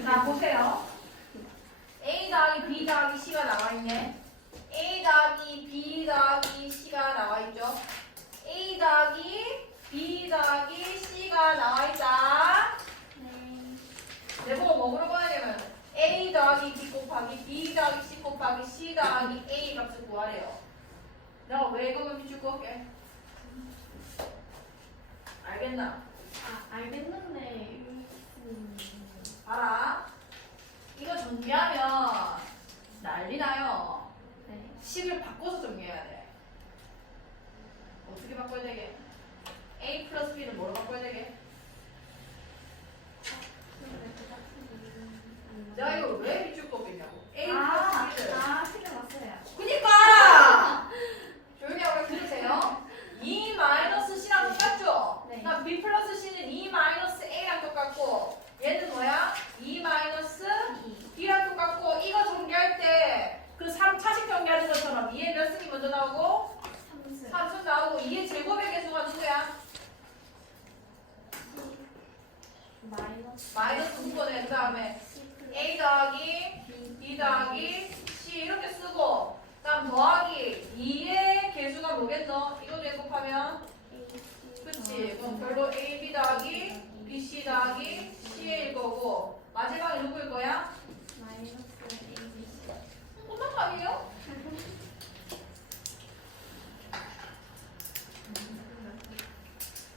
자, 보세요. A 더하기 B 더하기 C가 나와 있네. A 더하기 B 더하기 C가 나와 있죠. A 더하기 B 더하기 C가 나와 있다. 내보고 뭐 물어봐야냐면 A 더하기 B 곱하기 B 더하기 C 곱하기 C 더하기 A 값을 구하래요. 내가 왜 이거만 거 할게? 알겠나? 아, 알겠는데. 음. 알아? 이거 정리하면 난리 나요. 네. 식을 바꿔서 정리해야 돼. 어떻게 바꿔야 되게? A 플러스 B는 뭐로 바꿔야 되게? 내가 이거 왜 비출 거겠냐고. A 아, 플러스 B를. 아, 시간 왔어요. 그니까! 조용히 하고 들으세요. 2 마이너스 C랑 똑같죠? 네. 그럼 B 플러스 C는 2 마이너스 A랑 똑같고 얘는 뭐야? 2 마이너스 B랑 똑같고 이거 정리할 때 그 3차식 정리하는 것처럼 2의 몇 승이 먼저 나오고 삼수. 3승 나오고 2의 제곱의 개수가 누구야? 마이너스. 마이너스 묶어낸 다음에 A 더하기 B 더하기 C 이렇게 쓰고 그다음 더하기 2의 개수가 뭐겠노? 이거 제곱하면 그치 그럼 별로 A, B 더하기 B, C 더하기 C일 거고 마지막에 누구일 거야?